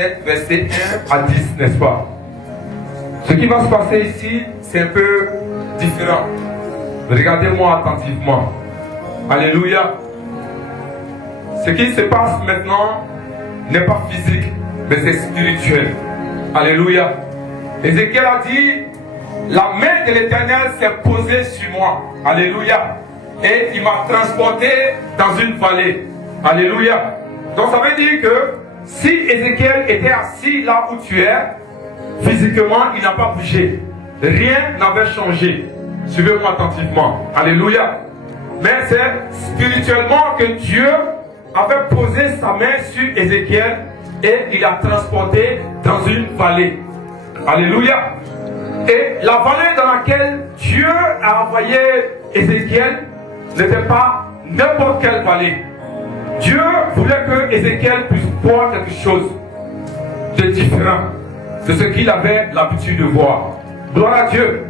Verset 1 à 10, n'est-ce pas? Ce qui va se passer ici, c'est un peu différent. Regardez-moi attentivement. Alléluia. Ce qui se passe maintenant n'est pas physique, mais c'est spirituel. Alléluia. Ézéchiel a dit, la main de l'Éternel s'est posée sur moi. Alléluia. Et il m'a transporté dans une vallée. Alléluia. Donc ça veut dire que si Ézéchiel était assis là où tu es, physiquement, il n'a pas bougé. Rien n'avait changé. Suivez-moi attentivement. Alléluia. Mais c'est spirituellement que Dieu avait posé sa main sur Ézéchiel et il a transporté dans une vallée. Alléluia. Et la vallée dans laquelle Dieu a envoyé Ézéchiel n'était pas n'importe quelle vallée. Dieu voulait que Ézéchiel puisse voir quelque chose de différent de ce qu'il avait l'habitude de voir. Gloire à Dieu.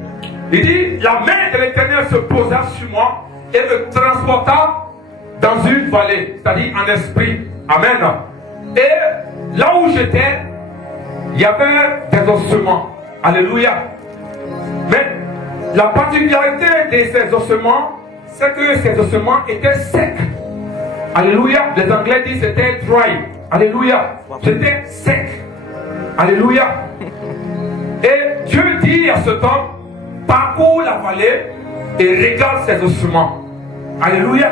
Il dit, la main de l'Éternel se posa sur moi et me transporta dans une vallée, c'est-à-dire en esprit. Amen. Et là où j'étais, il y avait des ossements. Alléluia. Mais la particularité de ces ossements, c'est que ces ossements étaient secs. Alléluia. Les Anglais disent c'était dry. Alléluia. C'était sec. Alléluia. Et Dieu dit à cet homme, parcours la vallée et regarde ces ossements. Alléluia.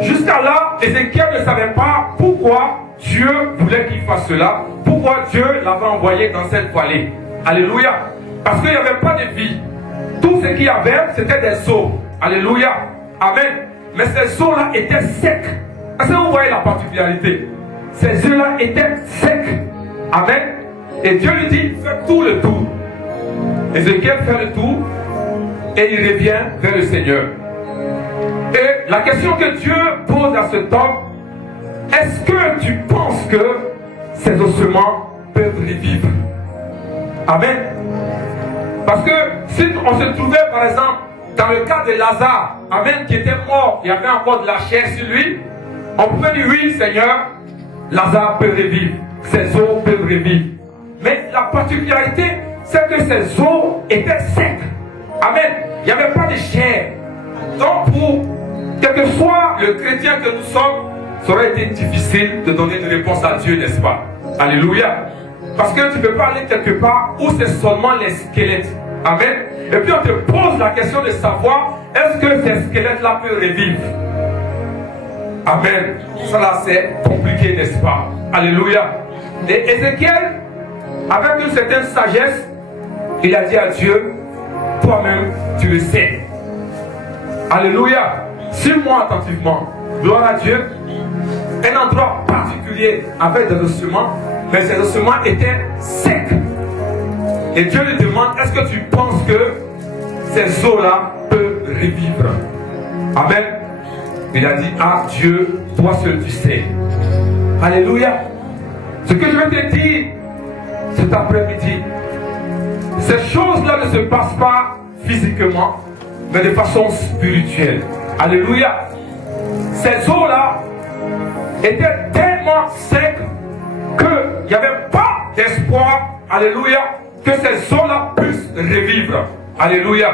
Jusqu'à là, Ézéchiel ne savait pas pourquoi Dieu voulait qu'il fasse cela, pourquoi Dieu l'avait envoyé dans cette vallée. Alléluia. Parce qu'il n'y avait pas de vie. Tout ce qu'il y avait, c'était des os. Alléluia. Amen. Mais ces eaux-là étaient secs. Est-ce que vous voyez la particularité? Ces eaux-là étaient secs. Amen. Et Dieu lui dit, fais tout le tour. Ézéchiel fait le tour et il revient vers le Seigneur. Et la question que Dieu pose à cet homme, est-ce que tu penses que ces ossements peuvent revivre? Amen. Parce que si on se trouvait par exemple dans le cas de Lazare, Amen, qui était mort, il y avait encore de la chair sur lui, on pouvait dire oui Seigneur, Lazare peut revivre, ses os peuvent revivre. Mais la particularité, c'est que ses os étaient secs. Amen. Il n'y avait pas de chair. Donc pour quel que soit le chrétien que nous sommes, ça aurait été difficile de donner une réponse à Dieu, n'est-ce pas? Alléluia. Parce que tu ne peux pas aller quelque part où c'est seulement les squelettes. Amen. Et puis on te pose la question de savoir, est-ce que ces squelettes-là peuvent revivre? Amen. Ça là c'est compliqué, n'est-ce pas? Alléluia. Et Ézéchiel, avec une certaine sagesse, il a dit à Dieu, toi-même tu le sais. Alléluia. Suis-moi attentivement. Gloire à Dieu. Un endroit particulier avec des ossements, mais ces ossements étaient secs. Et Dieu lui demande, est-ce que tu penses que ces eaux-là peuvent revivre? Amen. Il a dit, ah Dieu, toi seul tu sais. Alléluia. Ce que je vais te dire cet après-midi, ces choses-là ne se passent pas physiquement, mais de façon spirituelle. Alléluia. Ces eaux-là étaient tellement secs qu'il n'y avait pas d'espoir. Alléluia. Que ces eaux-là puissent revivre. Alléluia.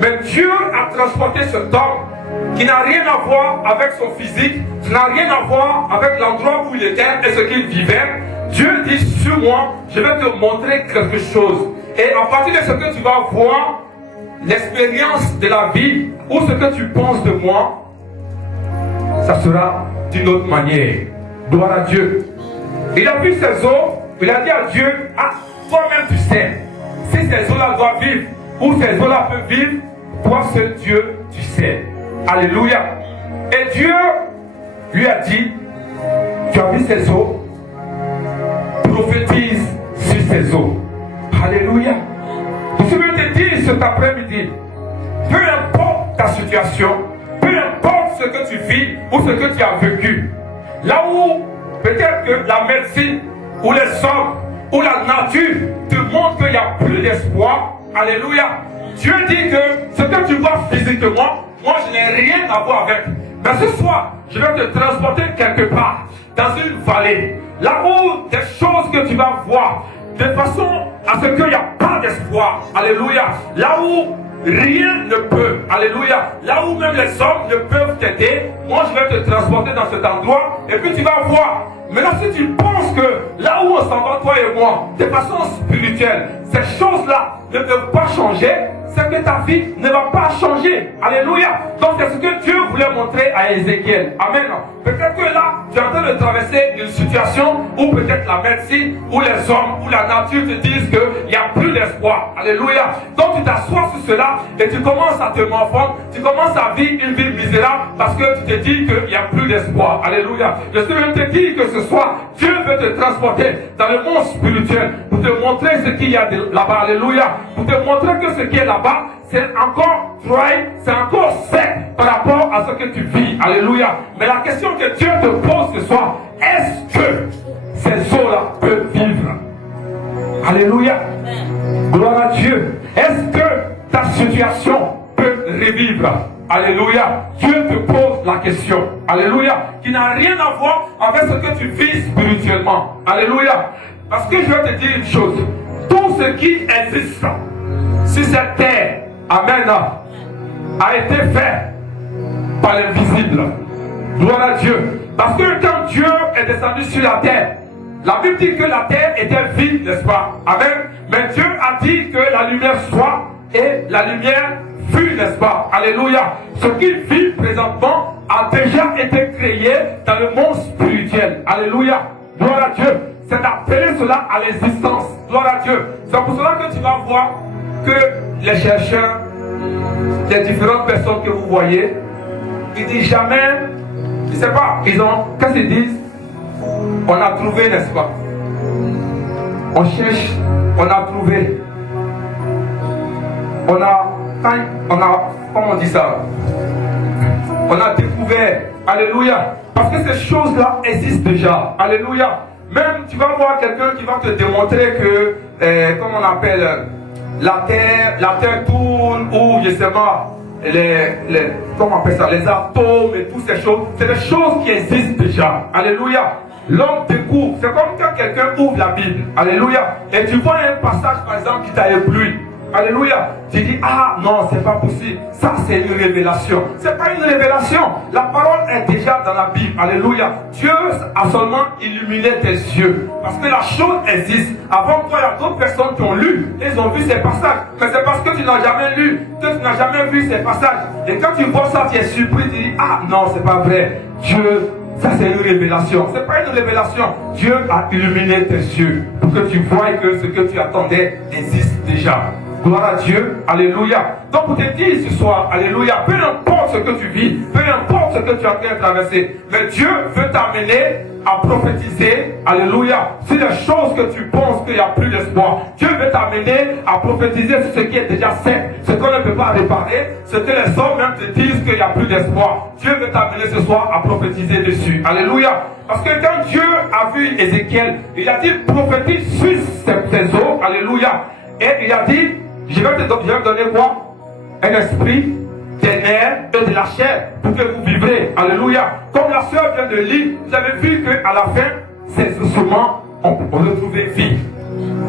Mais Dieu a transporté cet homme qui n'a rien à voir avec son physique, qui n'a rien à voir avec l'endroit où il était et ce qu'il vivait. Dieu dit sur moi, je vais te montrer quelque chose. Et à partir de ce que tu vas voir, l'expérience de la vie ou ce que tu penses de moi, ça sera d'une autre manière. Gloire à Dieu. Il a vu ces eaux, il a dit à Dieu, ah, toi-même tu sais, si ces eaux-là doivent vivre, ou ces eaux-là peuvent vivre, toi seul Dieu, tu sais. Alléluia. Et Dieu lui a dit, tu as vu ces eaux, prophétise sur ces eaux. Alléluia. Je veux te dire cet après-midi, peu importe ta situation, peu importe ce que tu vis ou ce que tu as vécu, là où peut-être que la médecine ou les hommes ou la nature te montre qu'il n'y a plus d'espoir. Alléluia. Dieu dit que ce que tu vois physiquement, moi je n'ai rien à voir avec. Mais ce soir, je vais te transporter quelque part dans une vallée, là où des choses tu vas voir, de façon à ce qu'il n'y a pas d'espoir. Alléluia. Là où rien ne peut, alléluia, là où même les hommes ne peuvent t'aider, moi je vais te transporter dans cet endroit et puis tu vas voir. Maintenant, si tu penses que là où on s'en va, toi et moi, de façon spirituelle, ces choses-là ne peuvent pas changer, c'est que ta vie ne va pas changer. Alléluia. Donc c'est ce que Dieu voulait montrer à Ézéchiel. Amen. Peut-être que là, tu es en train de traverser une situation où peut-être la médecine, ou les hommes, ou la nature te disent qu'il n'y a plus d'espoir. Alléluia. Donc tu t'assois sur cela et tu commences à te morfondre, tu commences à vivre une vie misérable parce que tu te dis qu'il n'y a plus d'espoir. Alléluia. Je suis même te dire que ce soir, Dieu veut te transporter dans le monde spirituel pour te montrer ce qu'il y a là-bas. Alléluia. Pour te montrer que ce qui est là-bas, c'est encore dry, c'est encore sec par rapport à ce que tu vis. Alléluia. Mais la question que Dieu te pose ce soir, est-ce que ces eaux-là peuvent vivre? Alléluia. Gloire à Dieu. Est-ce que ta situation peut revivre? Alléluia. Dieu te pose la question. Alléluia. Qui n'a rien à voir avec ce que tu vis spirituellement. Alléluia. Parce que je vais te dire une chose. Tout ce qui existe sur cette terre, amen, a été fait par l'invisible. Gloire à Dieu. Parce que quand Dieu est descendu sur la terre, la Bible dit que la terre était vide, n'est-ce pas? Amen. Mais Dieu a dit que la lumière soit et la lumière fut, n'est-ce pas? Alléluia. Ce qui vit présentement a déjà été créé dans le monde spirituel. Alléluia. Gloire à Dieu. C'est d'appeler cela à l'existence. Gloire à Dieu. C'est pour cela que tu vas voir que les chercheurs, les différentes personnes que vous voyez, ils disent jamais, je ne sais pas, qu'est-ce qu'ils disent? On a trouvé, n'est-ce pas? On cherche, on a trouvé. Comment on dit ça? On a découvert. Alléluia. Parce que ces choses-là existent déjà. Alléluia. Même tu vas voir quelqu'un qui va te démontrer que, comment on appelle, la terre tourne, ou je sais pas, comment on appelle ça, les atomes et toutes ces choses, c'est des choses qui existent déjà. Alléluia. L'homme découvre, c'est comme quand quelqu'un ouvre la Bible. Alléluia. Et tu vois un passage par exemple qui t'a ébloui. Alléluia. Tu dis, ah non, c'est pas possible. Ça, c'est une révélation. C'est pas une révélation. La parole est déjà dans la Bible. Alléluia. Dieu a seulement illuminé tes yeux. Parce que la chose existe. Avant toi, il y a d'autres personnes qui ont lu. Ils ont vu ces passages. Mais c'est parce que tu n'as jamais lu, que tu n'as jamais vu ces passages. Et quand tu vois ça, tu es surpris. Tu dis, ah non, c'est pas vrai. Dieu, ça c'est une révélation. C'est pas une révélation. Dieu a illuminé tes yeux pour que tu vois que ce que tu attendais existe déjà. Gloire à Dieu, alléluia. Donc pour te dire ce soir, alléluia, peu importe ce que tu vis, peu importe ce que tu as train de traverser, mais Dieu veut t'amener à prophétiser, alléluia, sur les choses que tu penses qu'il n'y a plus d'espoir. Dieu veut t'amener à prophétiser sur ce qui est déjà sec, ce qu'on ne peut pas réparer, ce que les hommes même te disent qu'il n'y a plus d'espoir. Dieu veut t'amener ce soir à prophétiser dessus, alléluia. Parce que quand Dieu a vu Ézéchiel, il a dit prophétise sur ces eaux, alléluia. Et il a dit, je vais te donner quoi? Un esprit, des nerfs et de la chair pour que vous vivrez. Alléluia. Comme la sœur vient de lire, vous avez vu qu'à la fin, ces ossements ont retrouvé vie.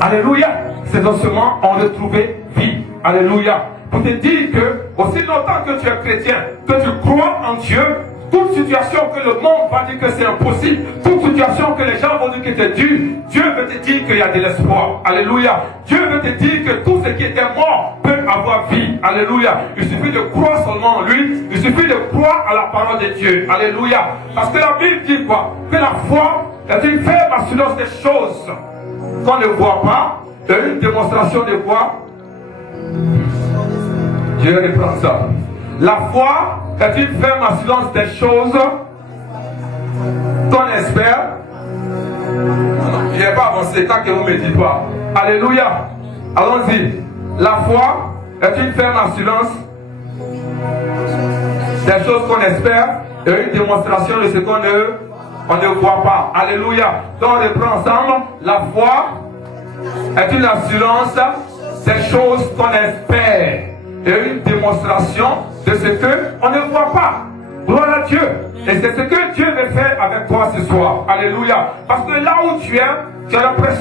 Alléluia. Ces ossements ont retrouvé vie. Alléluia. Pour te dire que, aussi longtemps que tu es chrétien, que tu crois en Dieu, toute situation que le monde va dire que c'est impossible, toute situation que les gens vont dire que c'est dur, Dieu veut te dire qu'il y a de l'espoir. Alléluia. Dieu veut te dire que tout ce qui était mort peut avoir vie. Alléluia. Il suffit de croire seulement en lui. Il suffit de croire à la parole de Dieu. Alléluia. Parce que la Bible dit quoi? Que la foi est une ferme assurance des choses qu'on ne voit pas, et une démonstration de quoi? Je vais reprendre ça. La foi est une ferme assurance des choses qu'on espère. Non, je n'ai pas avancé tant que vous ne me dites pas. Alléluia. Allons-y. La foi est une ferme assurance des choses qu'on espère et une démonstration de ce qu'on ne voit pas. Alléluia. Donc on reprend ensemble. La foi est une assurance des choses qu'on espère et une démonstration de ce qu'on ne voit pas. Gloire à Dieu. Et c'est ce que Dieu veut faire avec toi ce soir. Alléluia. Parce que là où tu es, tu as l'impression